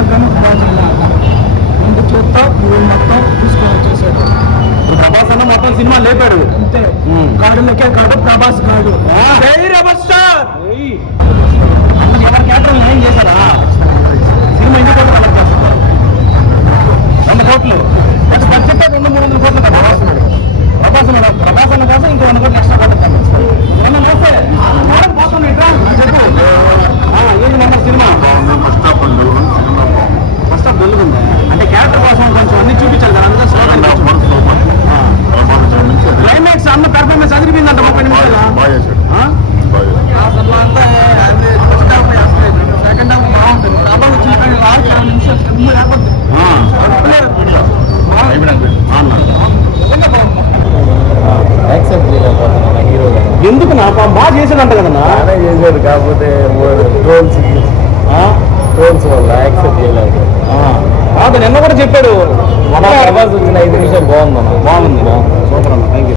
నమ్మకం ముందు చూస్తా మూడు మొత్తం తీసుకొని వచ్చేసాడు. ప్రభాస్ అన్న మొత్తం సినిమా లేపాడు అంతే. కాడులకే కాడు ప్రభాస్ కాడు. రెబల్ స్టార్ ఎవరి క్యారెక్టర్ ఏం చేశారా? సినిమా ఎన్ని కోట్లు కలెక్ట్ చేస్తారు? 100 కోట్లు. బడ్జెట్ 200-300 కోట్లు కదా ప్రభాస్ అన్న కోసం ఇంకో 100 కోట్లు ఎక్స్ట్రా కొట్టాను. ఏంటి మొన్న సినిమా ఫస్ట్ హాఫ్ వెలుగుందా? అంటే క్యారెక్టర్ కోసం కొంచెం అన్ని చూపించాలి కదా, అందుకే క్లైమాక్స్ అన్న పెర్ఫార్మెన్స్ అదిరిపోయిందంట 30 నిమిషాలు. అసలు అంతా ఫస్ట్ హాఫ్ సెకండ్ హాఫ్ బాగుంటుంది. ప్రభావం వచ్చిన కానీ లాస్ట్ 20 నిమిషాలు సినిమా లేకపోతే ఎందుకు నా బాగా చేసాడంట కదన్నా? చేసాడు, కాకపోతే ట్రోల్స్ వల్ల యాక్సెప్ట్ చేయలేదు. కాదు నిన్న కూడా చెప్పాడు ప్రభాస్ వచ్చిన 5 నిమిషాలు బాగుందన్న. బాగుంది. సూపర్ అన్న, థ్యాంక్ యూ.